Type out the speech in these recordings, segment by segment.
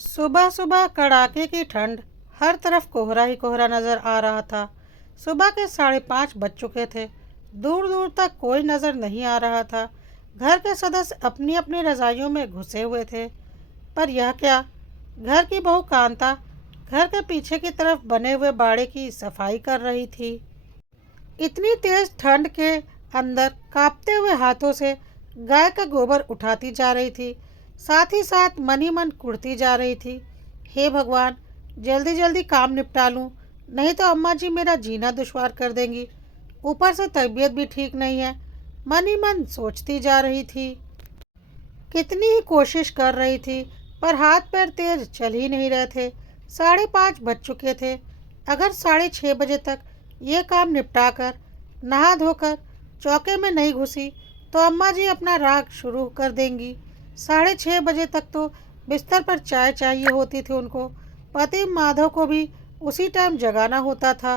सुबह सुबह कड़ाके की ठंड। हर तरफ कोहरा ही कोहरा नजर आ रहा था। सुबह के 5:30 बज चुके थे। दूर दूर तक कोई नजर नहीं आ रहा था। घर के सदस्य अपनी अपनी रजाइयों में घुसे हुए थे। पर यह क्या? घर की बहू कांता घर के पीछे की तरफ बने हुए बाड़े की सफाई कर रही थी। इतनी तेज ठंड के अंदर कांपते हुए हाथों से गाय का गोबर उठाती जा रही थी। साथ ही साथ मन ही मन कुढ़ती जा रही थी, हे भगवान, जल्दी जल्दी काम निपटा लूं, नहीं तो अम्मा जी मेरा जीना दुश्वार कर देंगी। ऊपर से तबीयत भी ठीक नहीं है। मन ही मन सोचती जा रही थी। कितनी ही कोशिश कर रही थी, पर हाथ पैर तेज चल ही नहीं रहे थे। 5:30 बज चुके थे। अगर 6:30 बजे तक ये काम निपटा कर नहा धोकर चौके में नहीं घुसी तो अम्मा जी अपना राग शुरू कर देंगी। 6:30 बजे तक तो बिस्तर पर चाय चाहिए होती थी उनको। पति माधव को भी उसी टाइम जगाना होता था।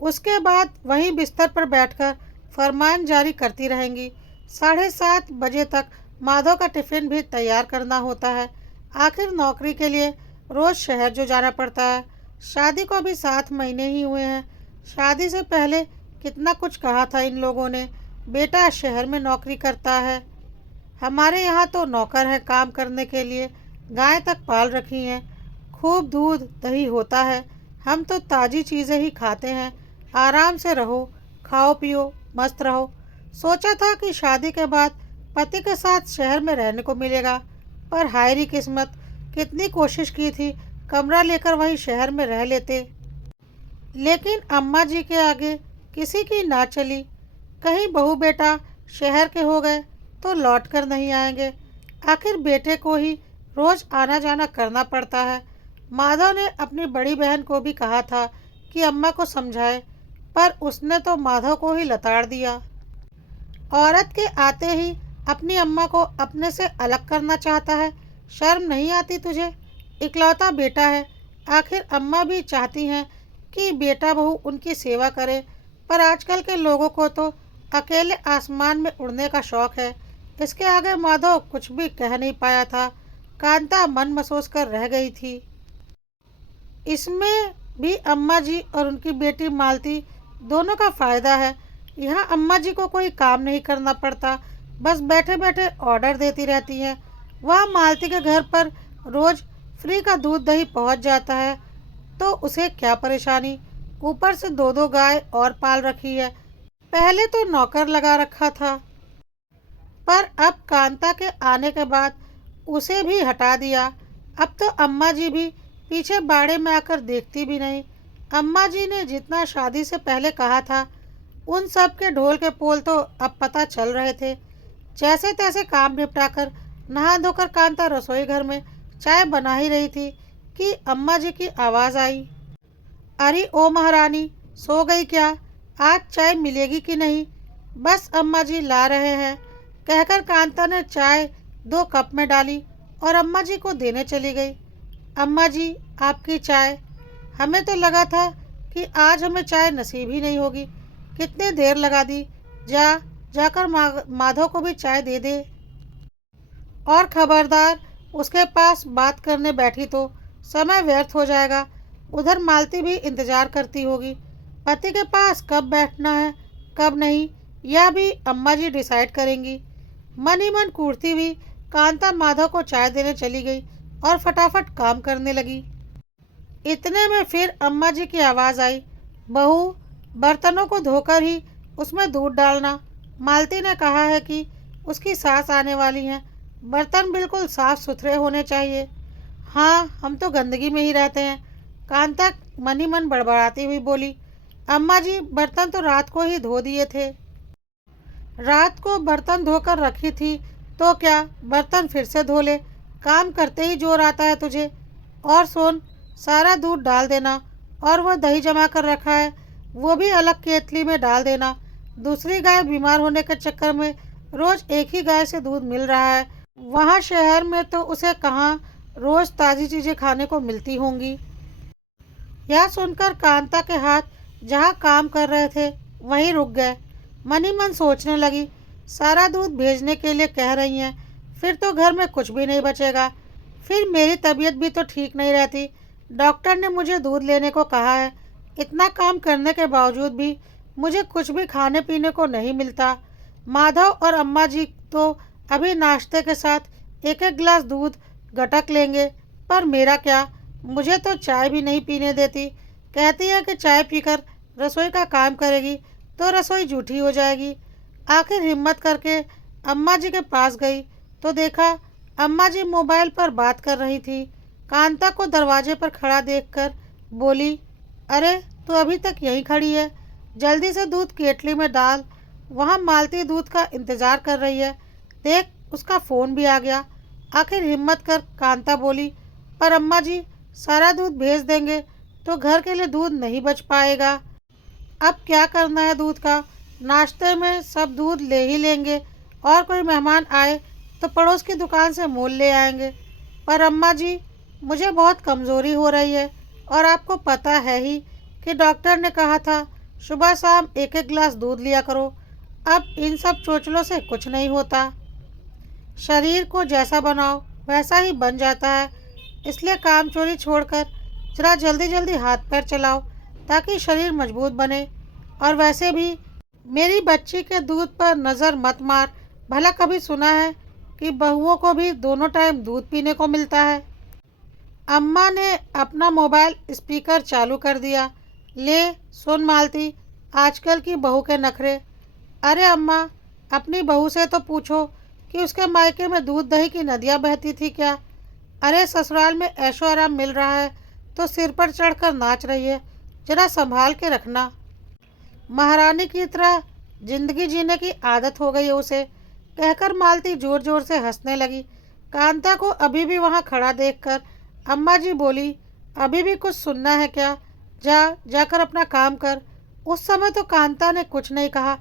उसके बाद वहीं बिस्तर पर बैठकर फरमान जारी करती रहेंगी। 7:30 बजे तक माधव का टिफिन भी तैयार करना होता है। आखिर नौकरी के लिए रोज शहर जो जाना पड़ता है। शादी को भी 7 महीने ही हुए हैं। शादी से पहले कितना कुछ कहा था इन लोगों ने, बेटा शहर में नौकरी करता है। हमारे यहाँ तो नौकर है काम करने के लिए, गाय तक पाल रखी हैं, खूब दूध दही होता है। हम तो ताज़ी चीज़ें ही खाते हैं। आराम से रहो, खाओ पियो, मस्त रहो। सोचा था कि शादी के बाद पति के साथ शहर में रहने को मिलेगा, पर हाय री किस्मत, कितनी कोशिश की थी कमरा लेकर वहीं शहर में रह लेते, लेकिन अम्मा जी के आगे किसी की ना चली। कहीं बहू बेटा शहर के हो गए तो लौट कर नहीं आएंगे। आखिर बेटे को ही रोज आना जाना करना पड़ता है। माधव ने अपनी बड़ी बहन को भी कहा था कि अम्मा को समझाए, पर उसने तो माधव को ही लताड़ दिया। औरत के आते ही अपनी अम्मा को अपने से अलग करना चाहता है। शर्म नहीं आती तुझे? इकलौता बेटा है। आखिर अम्मा भी चाहती हैं कि बेटा बहू उनकी सेवा करे, पर आजकल के लोगों को तो अकेले आसमान में उड़ने का शौक है। इसके आगे माधव कुछ भी कह नहीं पाया था। कांता मन मसोस कर रह गई थी। इसमें भी अम्मा जी और उनकी बेटी मालती दोनों का फायदा है। यहाँ अम्मा जी को कोई काम नहीं करना पड़ता, बस बैठे बैठे ऑर्डर देती रहती हैं। वहाँ मालती के घर पर रोज फ्री का दूध दही पहुँच जाता है, तो उसे क्या परेशानी। ऊपर से दो दो गाय और पाल रखी है। पहले तो नौकर लगा रखा था, पर अब कांता के आने के बाद उसे भी हटा दिया। अब तो अम्मा जी भी पीछे बाड़े में आकर देखती भी नहीं। अम्मा जी ने जितना शादी से पहले कहा था, उन सब के ढोल के पोल तो अब पता चल रहे थे। जैसे तैसे काम निपटाकर नहा धोकर कांता रसोई घर में चाय बना ही रही थी कि अम्मा जी की आवाज़ आई। अरे ओ महारानी, सो गई क्या? आज चाय मिलेगी कि नहीं? बस अम्मा जी ला रहे हैं, कहकर कांता ने चाय 2 कप में डाली और अम्मा जी को देने चली गई। अम्मा जी, आपकी चाय। हमें तो लगा था कि आज हमें चाय नसीब ही नहीं होगी। कितनी देर लगा दी। जाकर माधव को भी चाय दे दे। और खबरदार, उसके पास बात करने बैठी तो समय व्यर्थ हो जाएगा। उधर मालती भी इंतजार करती होगी। पति के पास कब बैठना है कब नहीं, यह भी अम्मा जी डिसाइड करेंगी। मन ही मन कूटती हुई कांता माधव को चाय देने चली गई और फटाफट काम करने लगी। इतने में फिर अम्मा जी की आवाज़ आई, बहू, बर्तनों को धोकर ही उसमें दूध डालना। मालती ने कहा है कि उसकी सास आने वाली हैं, बर्तन बिल्कुल साफ सुथरे होने चाहिए। हाँ, हम तो गंदगी में ही रहते हैं, कांता मन ही मन बड़बड़ाती हुई बोली। अम्मा जी, बर्तन तो रात को ही धो दिए थे। रात को बर्तन धोकर रखी थी तो क्या बर्तन फिर से धो ले? काम करते ही जोर आता है तुझे। और सुन, सारा दूध डाल देना, और वह दही जमा कर रखा है वो भी अलग केतली में डाल देना। दूसरी गाय बीमार होने के चक्कर में रोज एक ही गाय से दूध मिल रहा है। वहाँ शहर में तो उसे कहाँ रोज ताज़ी चीज़ें खाने को मिलती होंगी। यह सुनकर कांता के हाथ जहाँ काम कर रहे थे वहीं रुक गए। मन ही मन सोचने लगी, सारा दूध भेजने के लिए कह रही हैं, फिर तो घर में कुछ भी नहीं बचेगा। फिर मेरी तबीयत भी तो ठीक नहीं रहती। डॉक्टर ने मुझे दूध लेने को कहा है। इतना काम करने के बावजूद भी मुझे कुछ भी खाने पीने को नहीं मिलता। माधव और अम्मा जी तो अभी नाश्ते के साथ एक एक गिलास दूध गटक लेंगे, पर मेरा क्या? मुझे तो चाय भी नहीं पीने देती। कहती है कि चाय पीकर रसोई का काम करेगी तो रसोई जूठी हो जाएगी। आखिर हिम्मत करके अम्मा जी के पास गई तो देखा अम्मा जी मोबाइल पर बात कर रही थी। कांता को दरवाजे पर खड़ा देखकर बोली, अरे तू अभी तक यहीं खड़ी है? जल्दी से दूध केतली में डाल। वहाँ मालती दूध का इंतज़ार कर रही है। देख उसका फ़ोन भी आ गया। आखिर हिम्मत कर कांता बोली, पर अम्मा जी सारा दूध भेज देंगे तो घर के लिए दूध नहीं बच पाएगा। अब क्या करना है दूध का? नाश्ते में सब दूध ले ही लेंगे और कोई मेहमान आए तो पड़ोस की दुकान से मोल ले आएंगे। पर अम्मा जी मुझे बहुत कमज़ोरी हो रही है और आपको पता है ही कि डॉक्टर ने कहा था सुबह शाम एक एक गिलास दूध लिया करो। अब इन सब चोचलों से कुछ नहीं होता। शरीर को जैसा बनाओ वैसा ही बन जाता है। इसलिए काम चोरी छोड़कर जरा जल्दी जल्दी हाथ पैर चलाओ ताकि शरीर मजबूत बने। और वैसे भी मेरी बच्ची के दूध पर नज़र मत मार। भला कभी सुना है कि बहुओं को भी दोनों टाइम दूध पीने को मिलता है? अम्मा ने अपना मोबाइल स्पीकर चालू कर दिया। ले सुन मालती, आजकल की बहू के नखरे। अरे अम्मा, अपनी बहू से तो पूछो कि उसके मायके में दूध दही की नदियाँ बहती थी क्या? अरे ससुराल में ऐशो आराम मिल रहा है तो सिर पर चढ़कर नाच रही है। जरा संभाल के रखना। महारानी की तरह जिंदगी जीने की आदत हो गई है उसे, कहकर मालती जोर जोर से हंसने लगी। कांता को अभी भी वहाँ खड़ा देखकर अम्मा जी बोली, अभी भी कुछ सुनना है क्या? जाकर अपना काम कर। उस समय तो कांता ने कुछ नहीं कहा,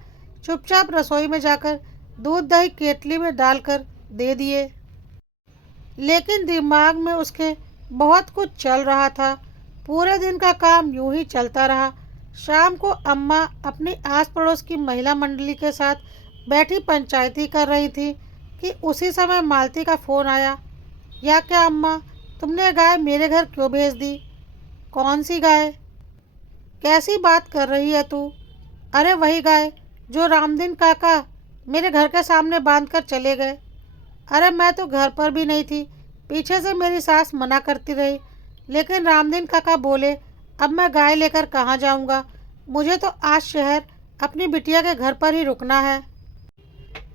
चुपचाप रसोई में जाकर दूध दही केतली में डालकर दे दिए। लेकिन दिमाग में उसके बहुत कुछ चल रहा था। पूरे दिन का काम यूं ही चलता रहा। शाम को अम्मा अपनी आस पड़ोस की महिला मंडली के साथ बैठी पंचायती कर रही थी कि उसी समय मालती का फ़ोन आया। या क्या अम्मा, तुमने गाय मेरे घर क्यों भेज दी? कौन सी गाय? कैसी बात कर रही है तू? अरे वही गाय जो रामदीन काका मेरे घर के सामने बांध कर चले गए। अरे मैं तो घर पर भी नहीं थी। पीछे से मेरी सास मना करती रही, लेकिन रामदीन काका बोले अब मैं गाय लेकर कहाँ जाऊँगा। मुझे तो आज शहर अपनी बिटिया के घर पर ही रुकना है।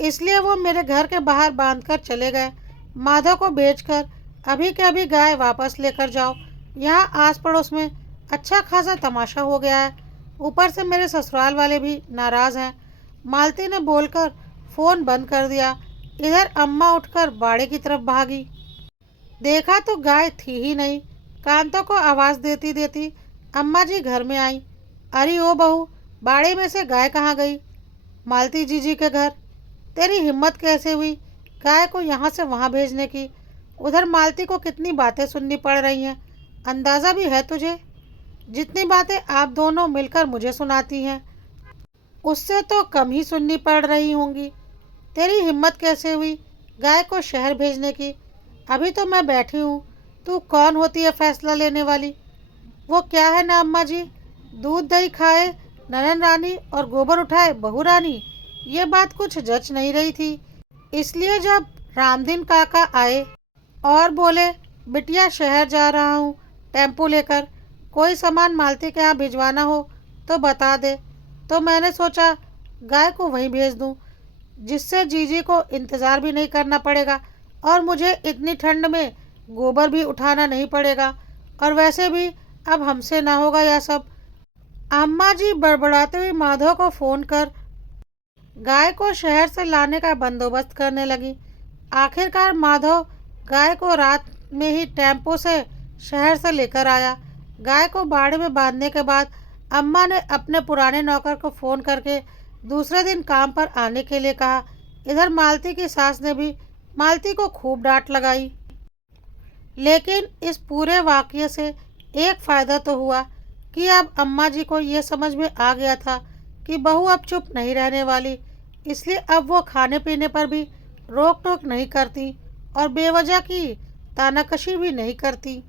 इसलिए वो मेरे घर के बाहर बांधकर चले गए। माधव को भेजकर अभी के अभी गाय वापस लेकर जाओ। यहाँ आस पड़ोस में अच्छा खासा तमाशा हो गया है। ऊपर से मेरे ससुराल वाले भी नाराज़ हैं। मालती ने बोलकर फ़ोन बंद कर दिया। इधर अम्मा उठकर बाड़े की तरफ भागी। देखा तो गाय थी ही नहीं। कांता को आवाज़ देती देती अम्मा जी घर में आई। अरे ओ बहू, बाड़े में से गाय कहाँ गई? मालती जीजी के घर। तेरी हिम्मत कैसे हुई गाय को यहाँ से वहाँ भेजने की? उधर मालती को कितनी बातें सुननी पड़ रही हैं, अंदाज़ा भी है तुझे? जितनी बातें आप दोनों मिलकर मुझे सुनाती हैं उससे तो कम ही सुननी पड़ रही होंगी। तेरी हिम्मत कैसे हुई गाय को शहर भेजने की? अभी तो मैं बैठी हूँ, तू कौन होती है फैसला लेने वाली? वो क्या है ना अम्मा जी, दूध दही खाए ननन रानी और गोबर उठाए बहू रानी, ये बात कुछ जच नहीं रही थी। इसलिए जब रामदीन काका आए और बोले बिटिया शहर जा रहा हूँ टेम्पो लेकर, कोई सामान मालती के यहाँ भिजवाना हो तो बता दे, तो मैंने सोचा गाय को वहीं भेज दूँ, जिससे जीजी को इंतज़ार भी नहीं करना पड़ेगा और मुझे इतनी ठंड में गोबर भी उठाना नहीं पड़ेगा। और वैसे भी अब हमसे ना होगा यह सब। अम्मा जी बड़बड़ाते हुए माधव को फ़ोन कर गाय को शहर से लाने का बंदोबस्त करने लगी। आखिरकार माधव गाय को रात में ही टेम्पो से शहर से लेकर आया। गाय को बाड़े में बांधने के बाद अम्मा ने अपने पुराने नौकर को फ़ोन करके दूसरे दिन काम पर आने के लिए कहा। इधर मालती की सास ने भी मालती को खूब डांट लगाई। लेकिन इस पूरे वाक़ये से एक फ़ायदा तो हुआ कि अब अम्मा जी को ये समझ में आ गया था कि बहू अब चुप नहीं रहने वाली। इसलिए अब वो खाने पीने पर भी रोक टोक नहीं करती और बेवजह की तानाकशी भी नहीं करती।